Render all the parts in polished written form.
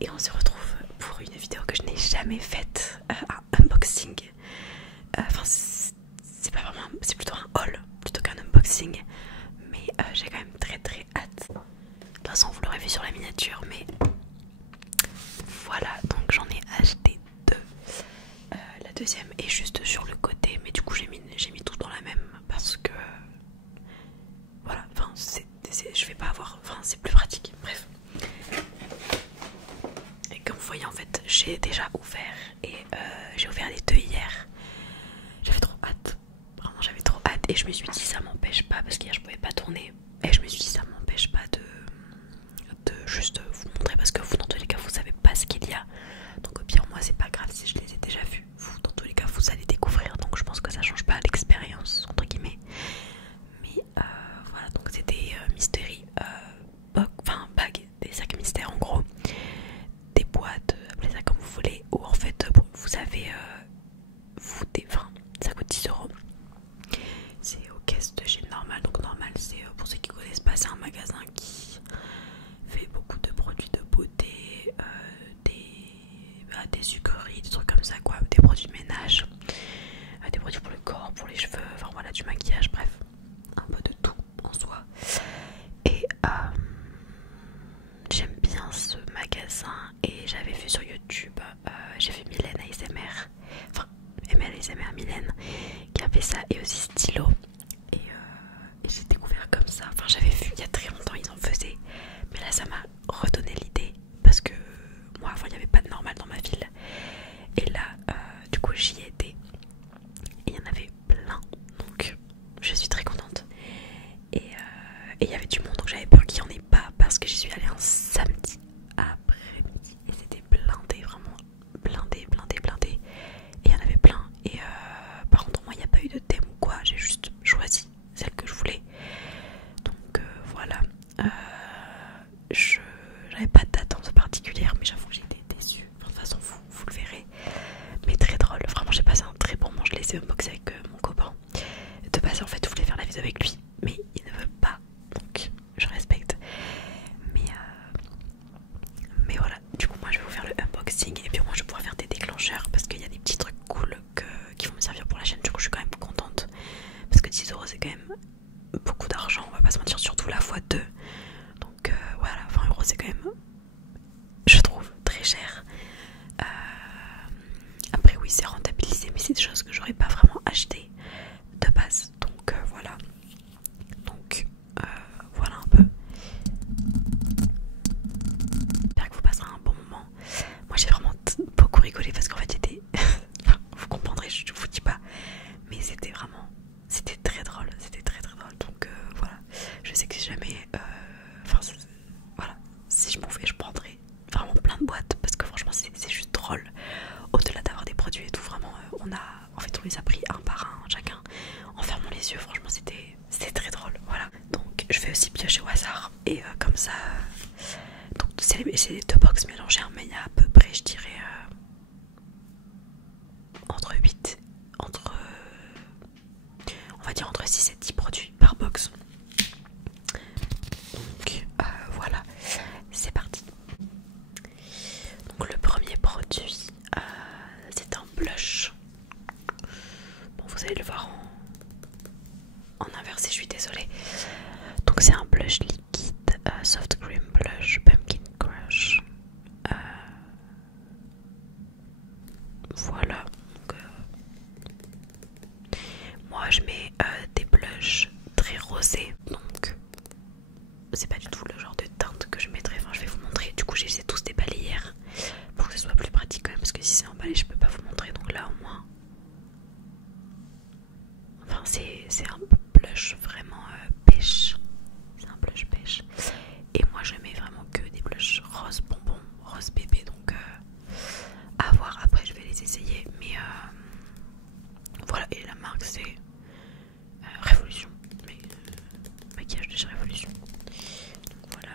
et on se retrouve pour une vidéo que je n'ai jamais faite, un unboxing. Enfin c'est pas vraiment, c'est plutôt un haul plutôt qu'un unboxing, mais j'ai quand même très très hâte. De toute façon vous l'aurez vu sur la miniature, mais voilà, donc j'en ai acheté deux. La deuxième est juste sur le côté, mais du coup j'ai mis tout dans la même parce que voilà, enfin je vais pas avoir, enfin c'est plus pratique, bref. Et comme vous voyez en fait j'ai déjà ouvert et j'ai ouvert les deux hier. J'avais trop hâte, vraiment j'avais trop hâte et je me suis dit ça m'empêche pas, parce qu'hier je pouvais pas tourner, et je me suis dit ça m'empêche pas de juste vous montrer, parce que vous dans tous les cas vous savez pas ce qu'il y a, donc au pire moi c'est pas grave si je les ai déjà vus, vous dans tous les cas vous allez découvrir, donc je pense que ça change pas l'expérience entre guillemets. Mais voilà, donc c'est des mystery bagues, des sacs mystères en gros, des boîtes, appelez ça comme vous voulez, ou en fait vous avez ça coûte 10 €. C'est aux caisses de chez Normal, donc Normal c'est pour ceux qui connaissent pas, c'est un magasin qui fait beaucoup de produits de beauté, des sucreries, des trucs comme ça quoi, des produits de ménage, des produits pour le corps, pour les cheveux, enfin voilà, du maquillage, bref, un peu de tout en soi. Et j'aime bien ce magasin et j'avais vu sur YouTube, j'ai vu Mylène ASMR, enfin ML ASMR Mylène qui a fait ça, et aussi Stylo, et j'ai découvert comme ça, enfin j'avais vu il y a très longtemps ils en faisaient, mais là ça m'a redonné l'idée parce que moi avant il n'y avait pas de Normal dans ma ville, et là du coup j'y étais et il y en avait plein, donc je suis très contente. Et il y avait du monde, donc j'avais peur qu'il n'y en ait pas, parce que j'y suis allée un samedi après-midi et c'était blindé, vraiment blindé, et il y en avait plein. Et par contre moi il n'y a pas eu de thème ou quoi, j'ai juste choisi celle que je voulais, donc voilà. J'avais pas de date en particulière, mais j'avoue que j'étais déçue, enfin, de toute façon vous le verrez, mais très drôle, vraiment j'ai passé un très bon moment. Je les ai unboxés avec mon copain. De base en fait je voulais faire la vidéo avec lui, mais il ne veut pas, donc je respecte. Mais voilà, du coup moi je vais vous faire le unboxing, et puis moi je vais pouvoir faire des déclencheurs, parce qu'il y a des petits trucs cool qui vont me servir pour la chaîne. Du coup je suis quand même contente, parce que 10 € c'est quand même beaucoup d'argent, on va pas se mentir, surtout la fois 2. Donc voilà, 20 € c'est quand même, je trouve, très cher. Après oui c'est rentabilisé, mais c'est des choses que j'aurais pas vraiment achetées de base, donc voilà. Donc voilà un peu. J'espère que vous passerez un bon moment. Moi j'ai vraiment beaucoup rigolé, parce qu'en fait j'étais enfin, vous comprendrez, je vous dis pas, mais c'était très drôle, donc voilà. Je sais que si jamais voilà, si je pouvais je prendrais vraiment plein de boîtes, parce que franchement c'est juste drôle. Au-delà d'avoir des produits et tout, vraiment on les a pris un par un chacun en fermant les yeux, franchement c'était très drôle, voilà. Donc je vais aussi piocher au hasard, et comme ça donc c'est les deux box mélangées, hein, mais il y a à peu près je dirais on va dire entre 6 et 10 produits par box. Donc voilà, c'est parti. Donc le premier produit, c'est un blush. Bon, vous allez le voir en inversé, je suis désolée. Donc c'est un blush liquide, soft cream blush, pumpkin crush. Voilà. Donc, moi je mets des blushs très rosés, donc c'est pas du tout le genre de teinte que je mettrais. Enfin je vais vous montrer, du coup j'ai essayé de tous déballer hier pour que ce soit plus pratique quand même, parce que si c'est emballé je peux pas vous montrer, donc là au moins, enfin c'est un blush vraiment pêche, c'est un blush pêche, et moi je mets vraiment que des blushs rose bonbon, rose bébé, donc à voir, après je vais les essayer, mais voilà. Et la marque c'est Révolution, mais maquillage de chez Révolution, donc voilà.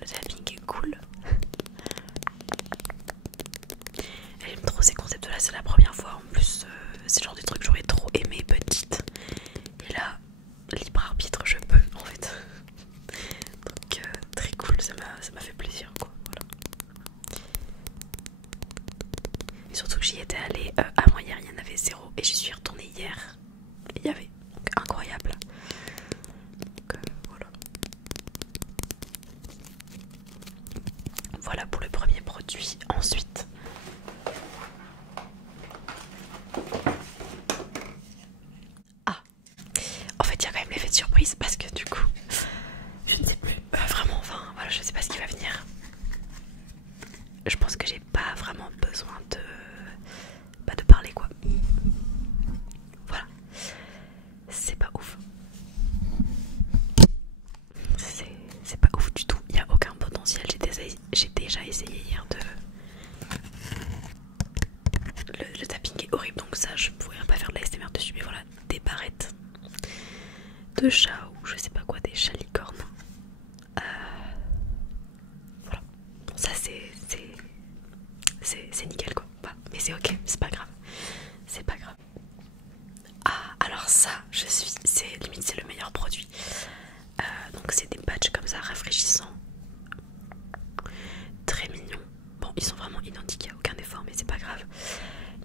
Le tapping est cool. J'aime trop ces concepts là, c'est la première fois en plus, c'est le genre de truc que j'aurais trop aimé petite, et là libre arbitre je peux en fait. Donc très cool, ça m'a fait plaisir quoi, j'y étais allée avant-hier, il y en avait zéro. Et j'y suis retournée hier. Et il y avait. Donc, incroyable. Donc voilà. Voilà pour le premier produit. Ensuite. Ah. En fait, il y a quand même l'effet de surprise parce que du coup, je ne sais plus. Vraiment, enfin, voilà, je sais pas ce qui va venir. Je pense que j'ai pas vraiment besoin de. Bah, de parler quoi. Voilà. C'est pas ouf. C'est pas ouf du tout. Il n'y a aucun potentiel. J'ai déjà essayé hier de. Le tapping est horrible, donc ça je pourrais pas faire de la SMR dessus. Mais voilà, des barrettes de chat ou je sais pas quoi, des chats licornes. Voilà. Ça c'est nickel quoi. Bah, mais c'est ok, c'est pas grave. C'est pas grave. Ah, alors ça, c'est limite c'est le meilleur produit. Donc c'est des patchs comme ça rafraîchissants, très mignons. Bon, ils sont vraiment identiques, il n'y a aucun effort, mais c'est pas grave.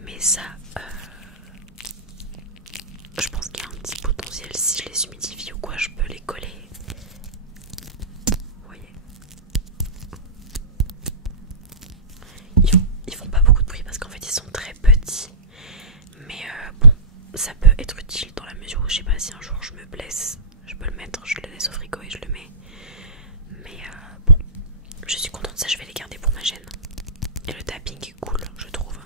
Mais ça, je pense qu'il y a un petit potentiel. Si je les humidifie ou quoi, je peux les coller. Vous voyez, ils font pas beaucoup de bruit parce qu'en fait ils sont très petits. Mais bon, ça peut être utile dans la mesure où je sais pas si un jour je me blesse, je peux le mettre, je le laisse au frigo et je le mets. Mais bon, je suis contente de ça, je vais les garder pour ma chaîne. Et le tapping est cool, je trouve.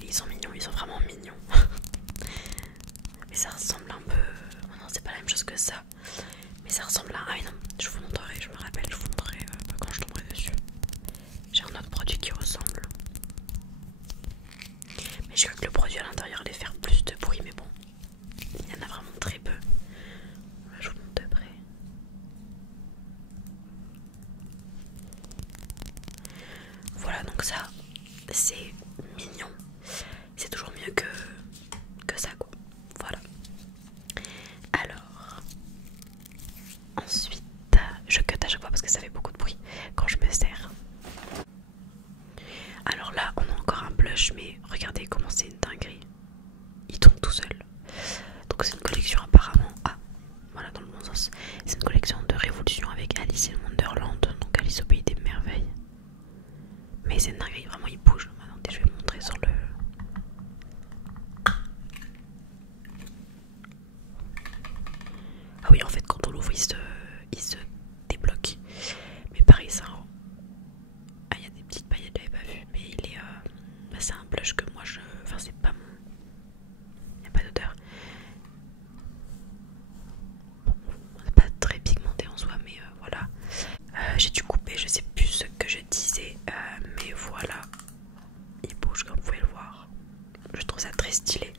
Et ils sont mignons, ils sont vraiment mignons. Mais ça ressemble un peu. Oh non, c'est pas la même chose que ça. Mais ça ressemble à. Ah oui, non, je vous montrerai, je me rappelle, je vous montrerai quand je tomberai dessus. J'ai un autre produit qui ressemble. Mais je crois que le produit à l'intérieur allait faire plus de bruit, mais bon, il y en a vraiment très peu. Là, je vous montre de près. Voilà, donc ça, c'est mignon. C'est toujours mieux que ça, quoi. Voilà. Alors, ensuite, je cut à chaque fois parce que ça fait beaucoup de bruit quand je me sers. Alors là, on a encore un blush, mais regardez comment c'est une dinguerie. Il tombe tout seul. Donc c'est une collection apparemment. Ah, voilà, dans le bon sens. C'est une collection de Révolution avec Alice in Wonderland. Donc Alice au pays des merveilles. Mais c'est une dinguerie, vraiment il bouge. Attendez, je vais vous montrer sur le. Ah oui, en fait quand on l'ouvre il se débloque. Mais pareil ça. Ah, il y a des petites paillettes, j'avais pas vu. Mais il est. Bah, c'est un blush que moi je. Enfin c'est pas mon. Il n'y a pas d'odeur. Bon, c'est pas très pigmenté en soi, mais voilà. J'ai dû couper, je sais plus ce que je disais. Mais voilà. Il bouge comme vous pouvez le voir. Je trouve ça très stylé.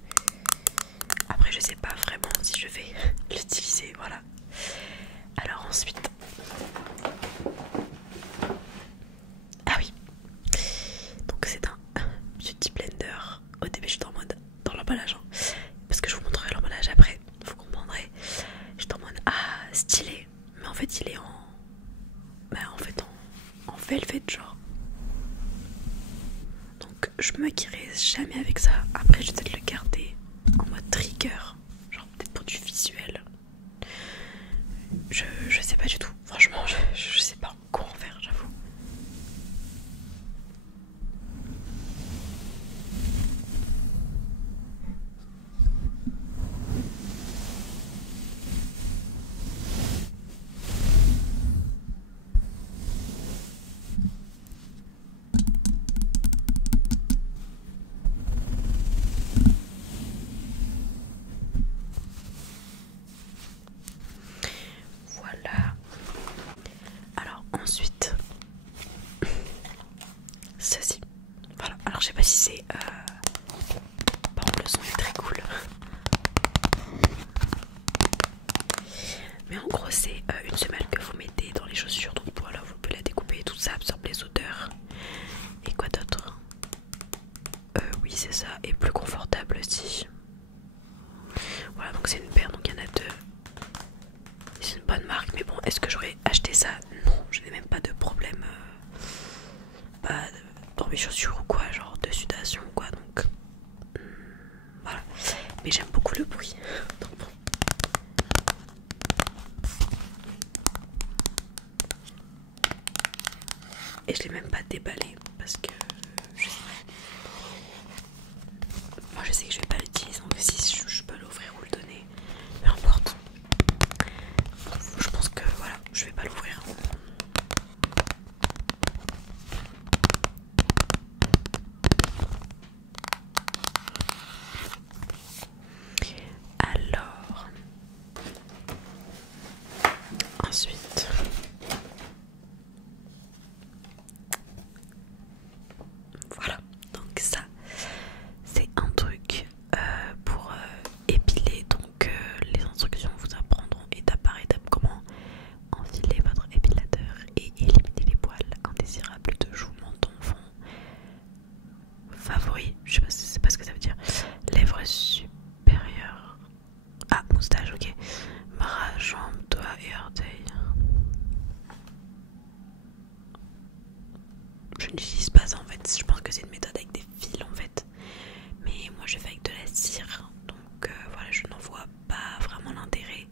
Après je sais pas vraiment si je vais l'utiliser, voilà. Alors ensuite. Ah oui. Donc c'est un beauty blender. Au début j'étais en mode dans l'emballage. Hein. Parce que je vous montrerai l'emballage après. Vous comprendrez. J'étais en mode ah stylé. Mais en fait il est en. Bah en fait en velvet genre. Donc je me maquillerai jamais avec ça. Après je vais peut-être le garder en mode trigger. Genre peut-être pour du visuel. Je sais pas du tout. Franchement je sais pas quoi en faire, j'avoue. Voilà. Alors ensuite, ceci. Voilà. Alors je sais pas si c'est. Par contre le son est très cool. Mais en gros c'est une semelle que vous mettez dans les chaussures. Donc voilà, vous pouvez la découper et tout ça absorbe les odeurs. Et quoi d'autre? Oui c'est ça. Et plus confortable aussi. Voilà, donc c'est une paire, donc il y en a deux. C'est une bonne marque, mais bon, est-ce que j'aurais acheté ça? Non, je n'ai même pas de problème dans mes chaussures ou quoi, genre de sudation ou quoi, donc voilà. Mais j'aime beaucoup le bruit, donc bon. Et je l'ai même pas déballé parce que je sais pas. Moi je sais que je vais pas l'utiliser, donc si je peux l'ouvrir ou le donner, peu importe. Je pense que voilà, je vais pas l'ouvrir. Alors, ensuite, voilà, donc ça c'est un truc pour épiler. Donc les instructions vous apprendront étape par étape comment enfiler votre épilateur et éliminer les poils indésirables de joues, menton, fond, favori, je sais pas ce que ça veut dire, lèvres supérieures, ah moustache, ok, bras, jambes, doigts et orteils. Je n'utilise pas ça en fait, je pense que c'est une méthode avec des fils en fait, mais moi je fais avec de la cire, donc voilà, je n'en vois pas vraiment l'intérêt.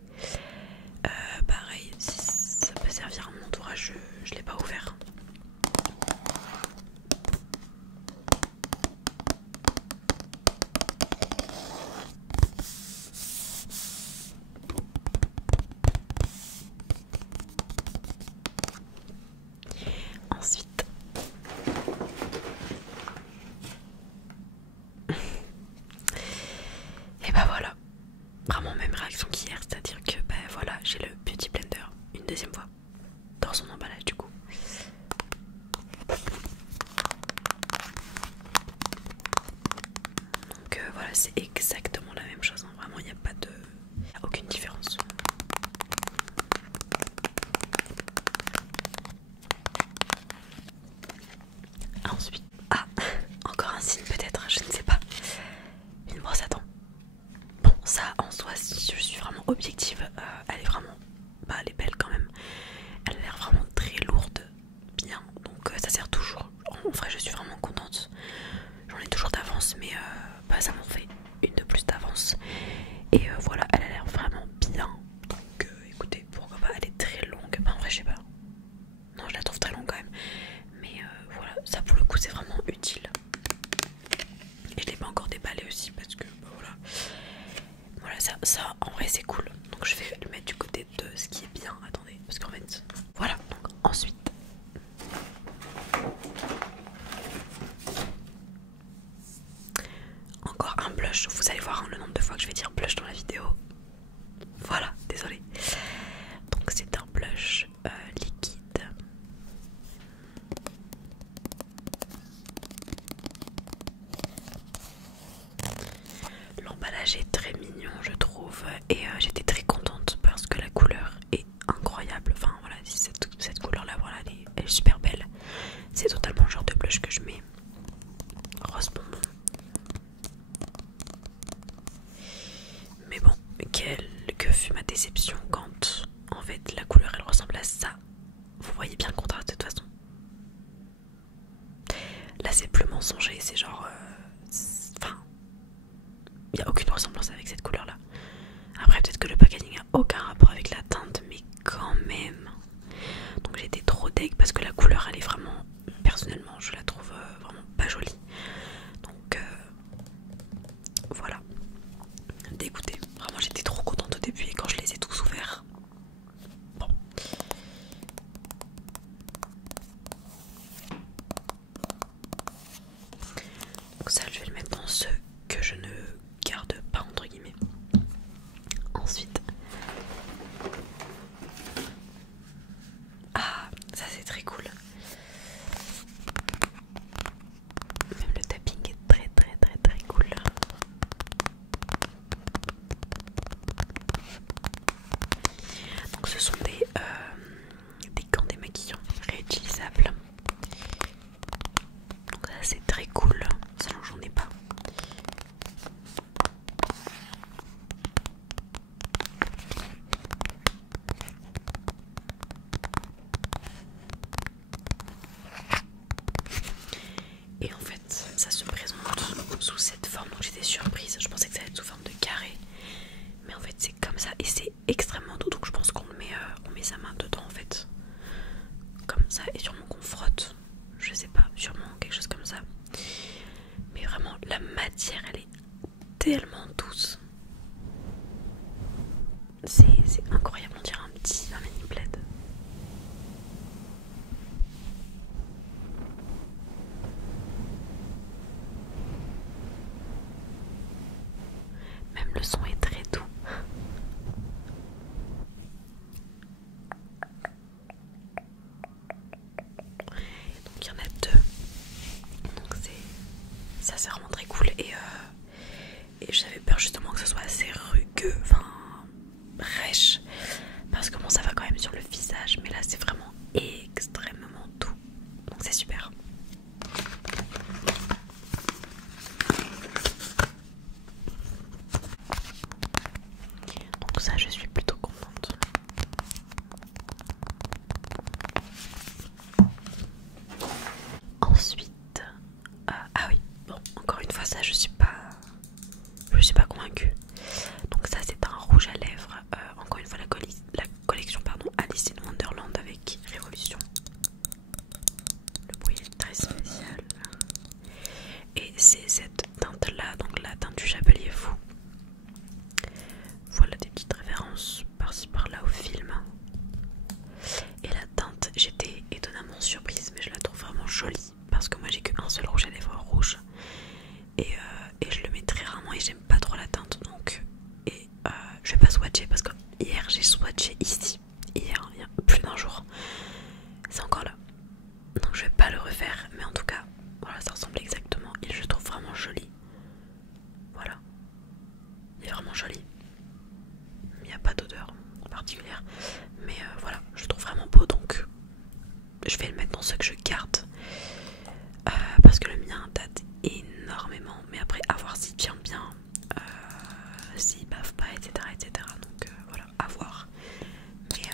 Pareil, si ça peut servir à mon entourage, je l'ai pas ouvert. Ensuite, et bah voilà, vraiment même réaction qu'hier, c'est-à-dire que bah voilà, j'ai le Beauty Blender une deuxième fois dans son emballage du coup. Donc voilà, c'est exactement la même chose, hein. Vraiment il n'y a pas de... y a aucune différence. Ensuite, ah, encore un signe peut-être, je ne sais pas, une brosse à dents. Bon, ça en soi, si je suis vraiment objective, elle est vraiment, bah elle est belle quand même. Elle a l'air vraiment très lourde, bien, donc ça sert toujours. En vrai, je suis vraiment contente. J'en ai toujours d'avance, mais bah ça m'en fait une de plus d'avance. Et voilà, elle a l'air vraiment bien. Donc écoutez, pourquoi pas, elle est très longue. Bah en vrai, je sais pas. Non, je la trouve très longue quand même. Mais voilà, ça pour le coup, c'est vraiment utile. Et je l'ai pas encore déballé aussi parce que bah, voilà. Voilà, ça en vrai c'est cool. Donc je vais le mettre du côté de ce qui est bien. Attendez, parce qu'en fait, voilà. Donc ensuite, encore un blush. Vous allez voir hein, le nombre de fois que je vais dire blush dans la vidéo. Voilà, désolé. Donc c'est un blush liquide. L'emballage est très mignon je trouve et j'étais très contente parce que la couleur est incroyable. Enfin voilà, cette couleur là, voilà, elle est super belle. C'est totalement le genre de blush que je mets. Rose bonbon. Mais bon, que fut ma déception quand en fait la couleur elle ressemble à ça. Vous voyez bien le contraste de toute façon. Là c'est plus mensonger, c'est genre... Enfin... il n'y a aucune ressemblance avec cette couleur là. Après peut-être que le packaging a aucun rapport avec la teinte, mais quand même. Donc j'étais trop deg parce que la couleur elle est vraiment... Personnellement je la trouve vraiment pas jolie. Donc voilà. Dégoûtée. Vraiment j'étais trop contente au début et quand je les ai tous ouverts. Bon. Donc ça je vais le mettre dans ceux que je ne garde pas entre guillemets. Ensuite C'est incroyable, on dirait un mini plaid. Même le son est très doux. Donc il y en a deux. Donc ça c'est vraiment très cool et j'avais peur justement que ce soit assez rugueux, enfin rêche, parce que bon ça va quand même sur le visage, mais là c'est vraiment extrêmement doux. Donc c'est super. Donc ça je suis plutôt contente. Ensuite, ah oui, bon encore une fois ça je suis pas convaincue. Donc ça c'est un rouge à lèvres, encore une fois la collection pardon, Alice in Wonderland avec Révolution. Le bruit est très spécial. Et c'est cette teinte là, donc la teinte du Chapelier Fou. Voilà des petites références par-ci par-là au film. Et la teinte, j'étais étonnamment surprise, mais je la trouve vraiment jolie. Parce que moi j'ai qu'un seul rouge à lèvres rouge. Et je le mets très rarement et j'aime pas trop la teinte. Donc, je vais pas swatcher parce que hier j'ai swatché ici. Hier, il y a plus d'un jour. C'est encore là. Donc je vais pas le refaire. Mais en tout cas, voilà, ça ressemble exactement. Et je le trouve vraiment joli. Voilà. Il est vraiment joli. Il n'y a pas d'odeur particulière. Mais voilà, je le trouve vraiment beau. Donc je vais le mettre dans ceux que je garde. Parce que le mien date énormément. Mais après, à voir s'il tient bien. S'il bave pas, etc. etc. Donc voilà, à voir. Mais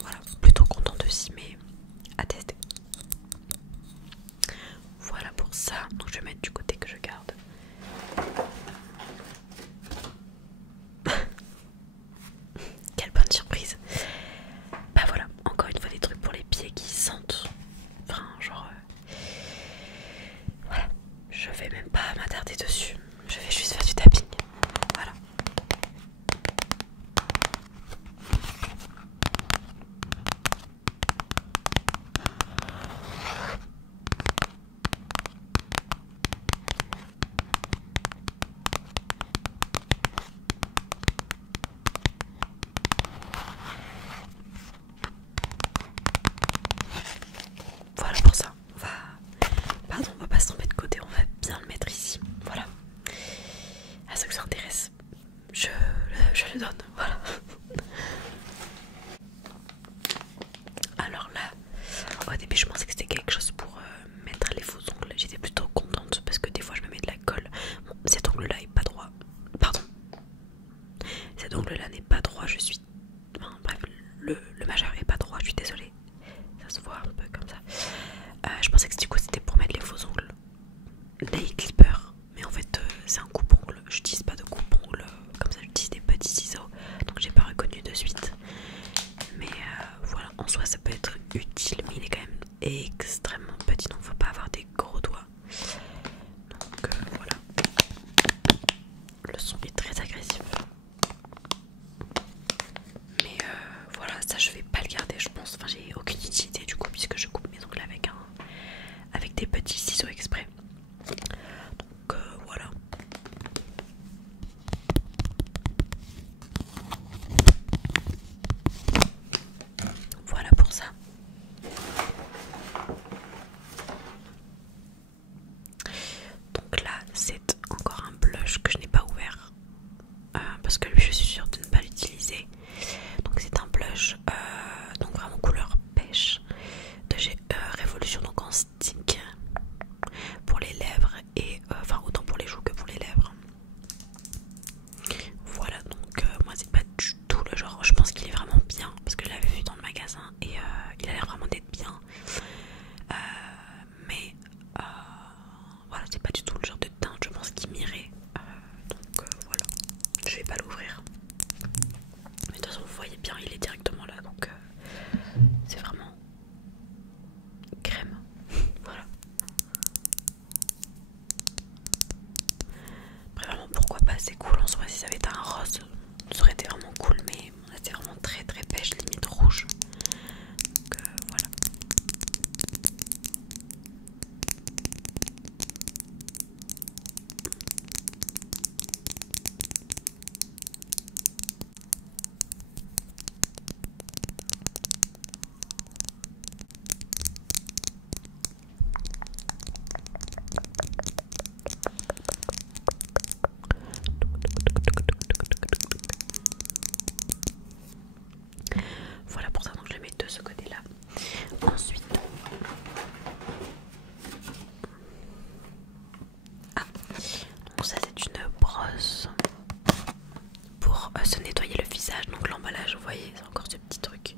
voilà, plutôt contente aussi. Mais à tester. Voilà pour ça. Donc je vais mettre du côté que je garde. Quelle bonne surprise. Bah voilà, encore une fois des trucs pour les pieds qui sentent. Enfin genre voilà, je vais même pas m'attarder dessus. Je vais juste faire du tapping. Voilà. Voilà pour ça. Pardon, on va pas se tomber de côté, on va bien le mettre ici. Voilà. À ceux que ça intéresse, je le donne. Voilà. Alors là, au début je pensais que c'était quelque chose pour mettre les faux ongles. J'étais plutôt contente parce que des fois je me mets de la colle. Bon, cet ongle là est pas droit. Pardon. Cet ongle là n'est pas droit, je suis... Enfin, bref, le majeur est pas droit, je suis désolée. Ça se voit un peu comme ça. Je pensais que du coup c'était pour mettre les faux ongles. Nail clipper. Mais en fait c'est un coupe-ongle. J'utilise pas de coupe-ongle. Comme ça j'utilise des petits ciseaux. Donc j'ai pas reconnu de suite. Mais voilà, en soi ça peut être utile. Mais il est quand même extrêmement petit. Donc faut pas avoir des gros doigts. Donc voilà. Le son est très agressif. Mais voilà, ça je vais pas le garder je pense. Enfin j'ai aucune utilité du coup puisque je coupe mes ongles avec des petits ciseaux exprès. Donc voilà. Voilà pour ça. Donc là c'est encore un blush que je n'ai pas ouvert. Parce que lui je suis sûre de ne pas l'utiliser. Donc c'est un blush donc vraiment couleur pêche de chez Révolution, donc en stick pour les lèvres et enfin autant pour les joues que pour les lèvres. Voilà, donc moi c'est pas du tout le genre. Je pense qu'il est vraiment bien parce que je l'avais vu dans le magasin et il a l'air vraiment d'être bien. Mais voilà, c'est pas du tout le genre de teinte je pense qu'il m'irait. Donc voilà, je vais pas l'ouvrir. se nettoyer le visage. Donc l'emballage, vous voyez, c'est encore ce petit truc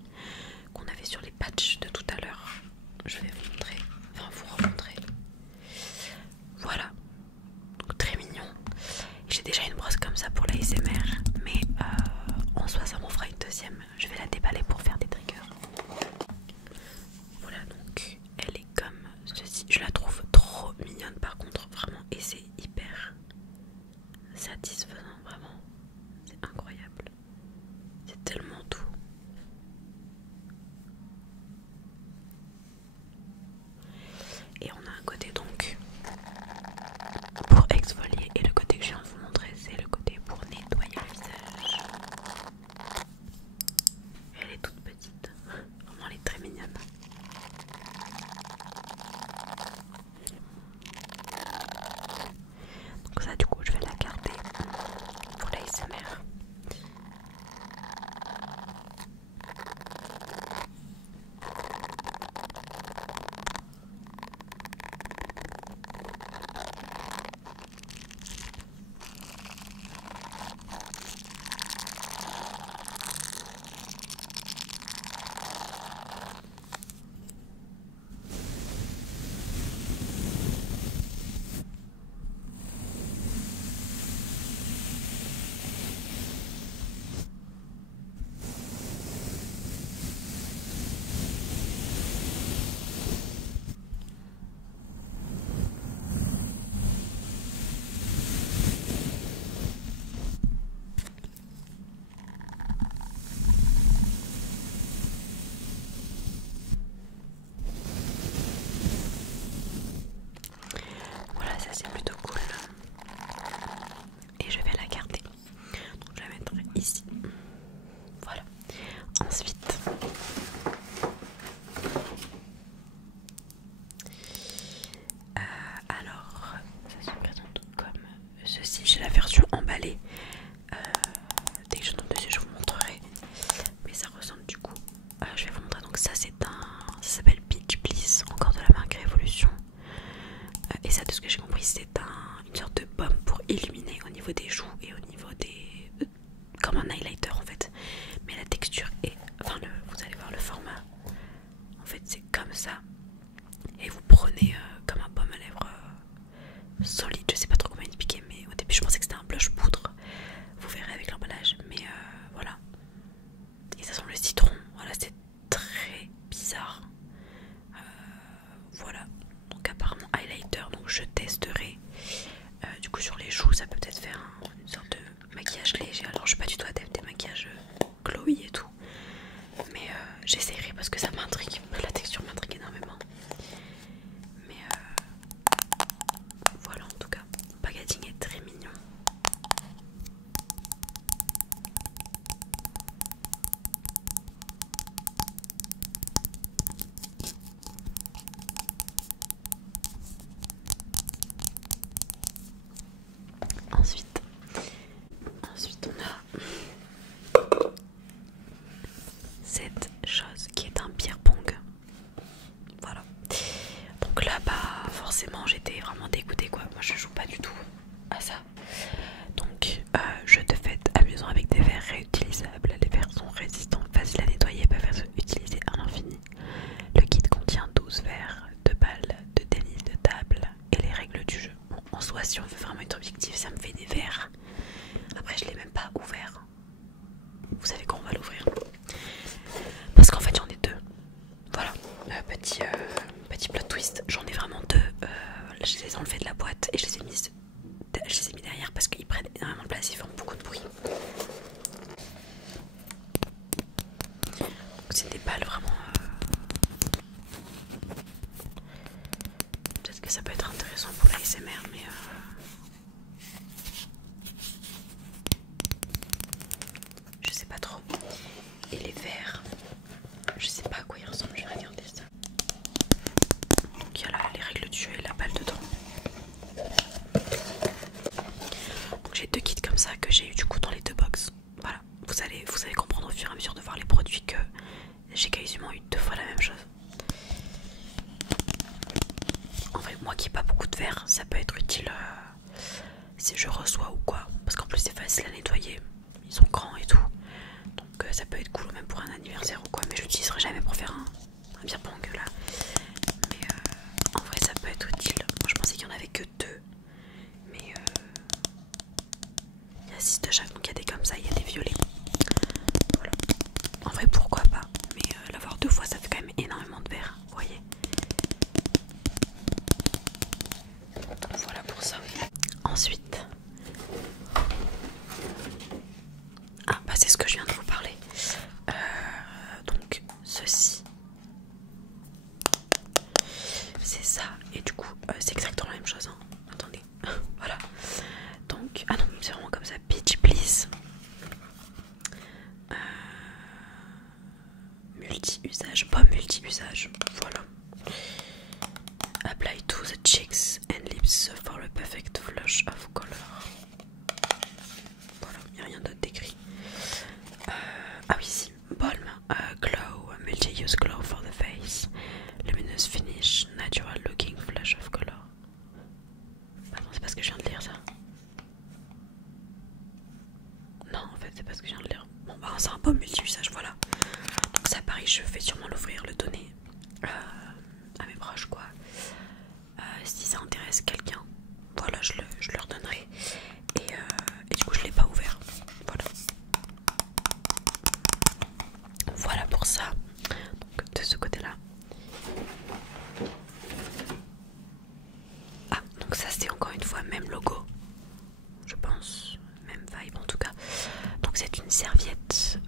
qu'on avait sur les patchs de tout à l'heure. Je vais vous montrer, enfin vous remontrer. Voilà, donc très mignon. J'ai déjà une brosse comme ça pour la l'ASMR, mais en soi ça m'en fera une deuxième. Je vais la déballer pour faire des triggers. Voilà, donc elle est comme ceci. Je la trouve trop mignonne par contre, vraiment, et c'est hyper satisfaisant, vraiment. C'est incroyable. C'est tellement doux. Et on a un côté donc pour exfolier, et le côté que je viens de vous montrer, c'est le côté pour nettoyer le visage. Elle est toute petite, vraiment elle est très mignonne. Donc ça du coup je vais la garder pour l'ASMR. Voilà, ça c'est plutôt cool. Et je vais la garder. Donc je vais la mettre ici. Voilà. Ensuite, alors, ça se présente comme ceci. J'ai la version emballée. Dès que je tombe dessus, je vous montrerai. Mais ça ressemble du coup. Je vais vous montrer. Donc ça c'est un, ça s'appelle Peach Bliss, encore de la marque Révolution. Et ça, de ce que j'ai compris, c'est une sorte de baume pour illuminer au niveau des joues et au niveau des... comme un highlighter en fait. Mais la texture est... enfin, vous allez voir le format. En fait, c'est comme ça. Et vous prenez comme un baume à lèvres solide. Je sais pas trop comment expliquer, mais au début, je pensais que c'était un blush poudre. Vous verrez avec l'emballage. Mais voilà. Et ça sent le citron. Voilà, c'est très bizarre. Voilà. Donc apparemment highlighter, donc je testerai. Du coup sur les joues ça peut peut-être faire une sorte de maquillage léger. Alors je suis pas du tout adepte des maquillages glowy et tout, mais j'essaierai parce que ça m'intrigue, la texture m'intrigue énormément. Mais voilà, en tout cas le packaging est très mignon. Ensuite on a cette chose qui est un beer pong. Voilà. Donc là bah forcément j'étais vraiment dégoûtée quoi. Moi je joue pas du tout à ça. Donc jeu de fête amusant avec des verres réutilisables. Les verres sont résistants, faciles à nettoyer et peuvent être utilisés à l'infini. Le kit contient 12 verres, 2 balles de tennis de table et les règles du jeu. Bon, en soi si on veut vraiment être objectif, ça me fait des verres. Après je l'ai même pas ouvert. Vous savez quand on va l'ouvrir? Parce qu'en fait j'en ai deux. Voilà, petit plot twist, j'en ai vraiment deux. Je les ai enlevés de la boîte et je les ai mis derrière parce qu'ils prennent énormément de place, ils font beaucoup de bruit. Donc c'est des balles vraiment... peut-être que ça peut être intéressant pour la ASMR, mais... je sais pas trop. Et les verres, je sais pas à quoi ils ressemblent, je vais regarder ça. Donc il y a là les règles du jeu et la balle dedans. Donc j'ai deux kits comme ça que j'ai eu du coup dans les deux box. Voilà, vous allez comprendre au fur et à mesure de voir les produits que j'ai quasiment eu 2 fois la même chose. En vrai, moi qui n'ai pas beaucoup de verres, ça peut être utile ça peut être cool même pour un anniversaire ou quoi, mais je l'utiliserai jamais pour faire un beer pong là. Mais en vrai ça peut être utile. Moi je pensais qu'il y en avait que deux, mais il y a 6 de chaque, donc il y a des comme ça, il y a des violets. Voilà. En vrai pourquoi pas, mais l'avoir 2 fois ça fait quand même énormément de verre, vous voyez. Voilà pour ça. Ensuite, ah bah c'est ce que je viens de vous parler. Donc ceci, c'est ça, et du coup c'est exactement la même chose, hein. Attendez, voilà. Donc, ah non, c'est vraiment comme ça, Peach Please. Multi-usage, pas multi-usage, voilà. Apply to the cheeks and lips for a perfect flush of color. Voilà, il n'y a rien d'autre d'écrit. Ah oui, si, Balm, Glow, multi-use glow for the face, luminous finish, natural looking flush of color. Pardon, c'est parce que je viens de lire ça. Non, en fait, c'est parce que je viens de lire. Bon, bah, c'est un peu multi-usage, voilà. Donc, ça, pareil, je vais sûrement l'ouvrir, le donner à mes proches, quoi. Si ça intéresse quelqu'un, voilà, je leur donnerai. Et du coup, je l'ai pas ouvert. Voilà. Voilà pour ça. Donc, de ce côté-là. Ah, donc ça, c'est encore une fois même logo. Je pense, même vibe en tout cas. Donc c'est une serviette.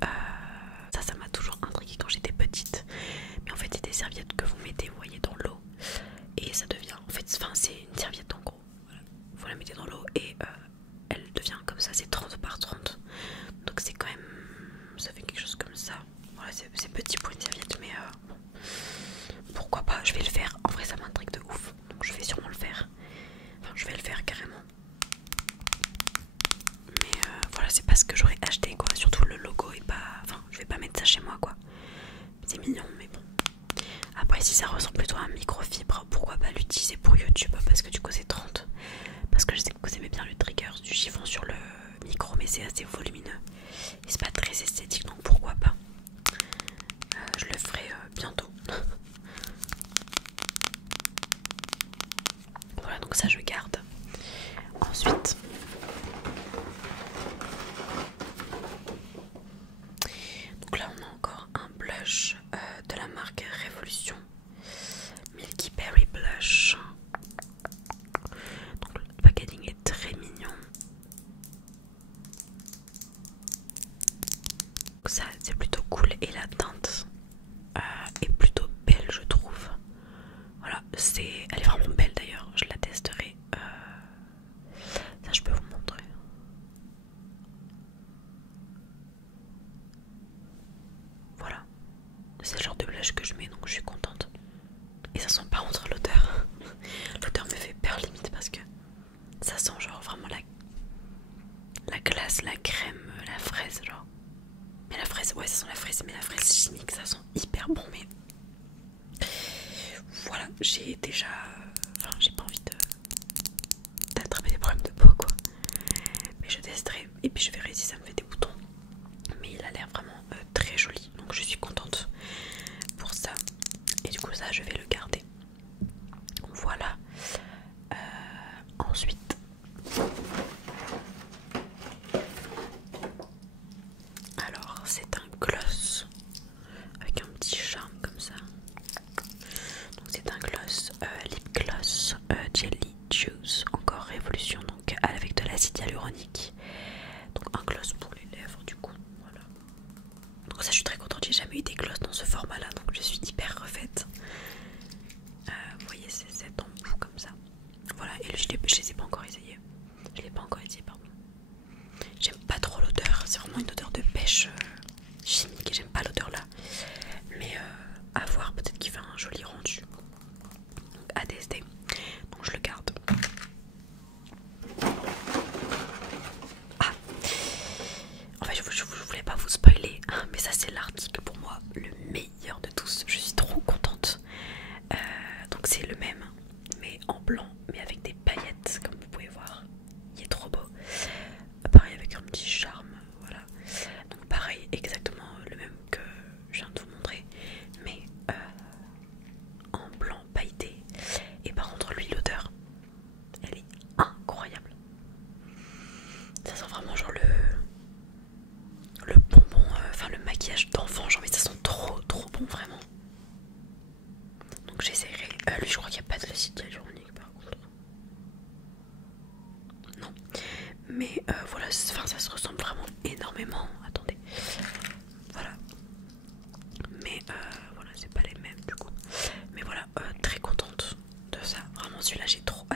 Ça m'a toujours intriguée quand j'étais petite. Mais en fait c'est des serviettes que vous mettez, vous voyez, dans l'eau. Et ça devient, en fait, enfin c'est une serviette en gros. Voilà. Vous la mettez dans l'eau et elle devient comme ça, c'est 30 par 30. Donc c'est quand même, ça fait quelque chose comme ça. Voilà, c'est petit pour une serviette, mais bon. Pourquoi pas, je vais le faire. En vrai ça m'intrigue de ouf. Donc je vais sûrement le faire. Enfin je vais le faire carrément. Mais voilà, c'est pas ce que j'aurais acheté quoi. Surtout le logo est pas. Enfin, je vais pas mettre ça chez moi quoi. C'est mignon, mais bon. Après, si ça ressemble plutôt à un microfibre, pourquoi pas l'utiliser pour YouTube? Parce que du coup, c'est 30. Parce que je sais que vous aimez bien le trigger du chiffon sur le micro, mais c'est assez volumineux. Et c'est pas très esthétique, donc pourquoi pas. Je le ferai bientôt. Voilà, donc ça, je garde. Ensuite. Donc là on a encore un blush de la marque Révolution, Milky Berry Blush. Donc le packaging est très mignon. Donc ça c'est plutôt cool et la teinte est plutôt belle je trouve. Voilà, elle est vraiment belle d'ailleurs, je la testerai. Ça je peux vous montrer. Voilà, c'est le genre de blush que je mets, donc je suis contente. Et ça sent par contre l'odeur. L'odeur me fait peur limite parce que ça sent genre vraiment la glace, la crème, la fraise genre. Mais la fraise, ouais ça sent la fraise, mais la fraise chimique ça sent hyper bon. Mais voilà, j'ai déjà... Enfin j'ai pas envie d'attraper des problèmes de peau quoi. Mais je testerai et puis je verrai si ça me fait des boutons. Mais il a l'air vraiment très joli, donc je suis contente pour ça. Et du coup ça je vais le garder. Voilà. Ensuite, alors c'est un gloss avec un petit charme comme ça. Donc c'est un gloss, lip gloss jelly juice, encore Révolution, donc avec de l'acide hyaluronique. Donc un gloss pour les lèvres du coup. Voilà. Donc ça je suis très contente, j'ai jamais eu des gloss dans ce format là, donc je suis hyper refaite. Vous voyez c'est cet embout comme ça. Voilà, et je les ai pas encore essayés. Je l'ai pas encore essayé, pardon. J'aime pas trop l'odeur, c'est vraiment une odeur de pêche. maquillage d'enfant, genre mais ça sent trop trop bon vraiment. Donc j'essaierai. Lui je crois qu'il n'y a pas de l'acide hyaluronique par contre. Non. Mais voilà, enfin, ça se ressemble vraiment énormément. Attendez. Voilà. Mais voilà, c'est pas les mêmes du coup. Mais voilà, très contente de ça. Vraiment celui-là j'ai trop